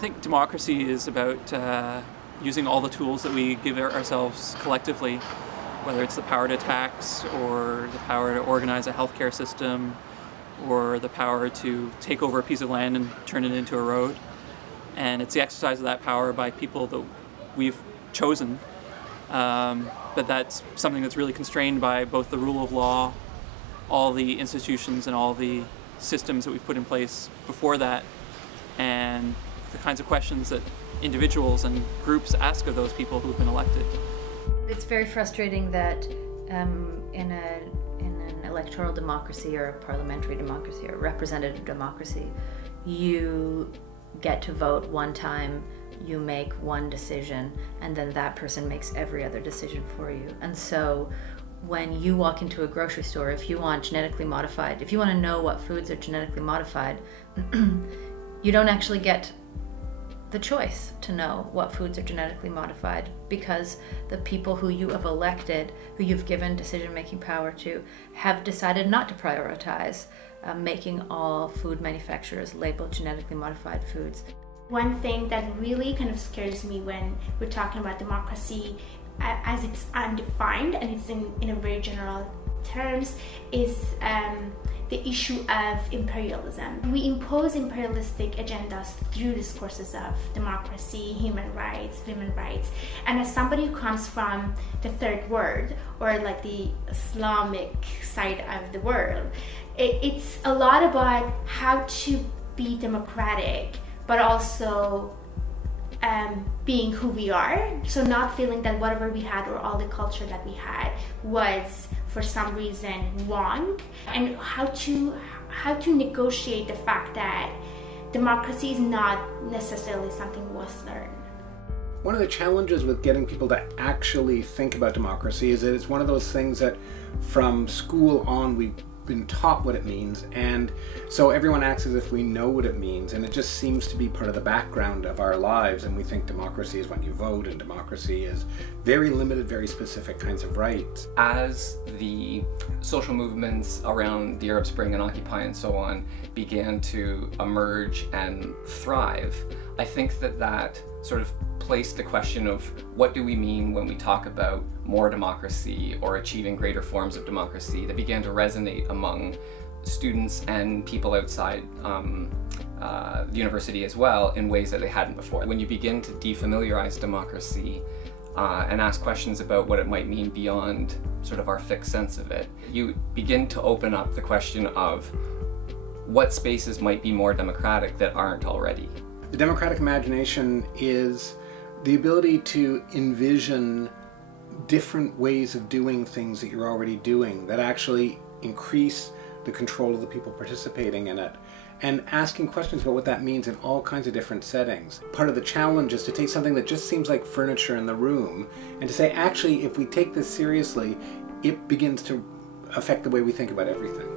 think democracy is about using all the tools that we give ourselves collectively, whether it's the power to tax or the power to organize a healthcare system or the power to take over a piece of land and turn it into a road. And it's the exercise of that power by people that we've chosen. But that's something that's really constrained by both the rule of law, all the institutions and all the systems that we've put in place before that, and the kinds of questions that individuals and groups ask of those people who've been elected. It's very frustrating that in an electoral democracy or a parliamentary democracy or a representative democracy, you get to vote one time, you make one decision, and then that person makes every other decision for you. And so when you walk into a grocery store, if you want genetically modified, if you want to know what foods are genetically modified, you don't actually get the choice to know what foods are genetically modified, because the people who you have elected, who you've given decision-making power to, have decided not to prioritize making all food manufacturers label genetically modified foods. One thing that really kind of scares me when we're talking about democracy as it's undefined and it's in a very general terms is the issue of imperialism. We impose imperialistic agendas through discourses of democracy, human rights. And as somebody who comes from the third world, or like the Islamic side of the world, it's a lot about how to be democratic, but also being who we are. So not feeling that whatever we had or all the culture that we had was for some reason wrong, and how to negotiate the fact that democracy is not necessarily something Western. One of the challenges with getting people to actually think about democracy is that it's one of those things that from school on we've been taught what it means, and so everyone acts as if we know what it means, and it just seems to be part of the background of our lives, and we think democracy is when you vote, and democracy is very limited, very specific kinds of rights. As the social movements around the Arab Spring and Occupy and so on began to emerge and thrive, I think that sort of placed the question of what do we mean when we talk about more democracy or achieving greater forms of democracy, that began to resonate among students and people outside the university as well in ways that they hadn't before. When you begin to defamiliarize democracy and ask questions about what it might mean beyond sort of our fixed sense of it, you begin to open up the question of what spaces might be more democratic that aren't already. The democratic imagination is the ability to envision different ways of doing things that you're already doing that actually increase the control of the people participating in it, and asking questions about what that means in all kinds of different settings. Part of the challenge is to take something that just seems like furniture in the room and to say, actually, if we take this seriously, it begins to affect the way we think about everything.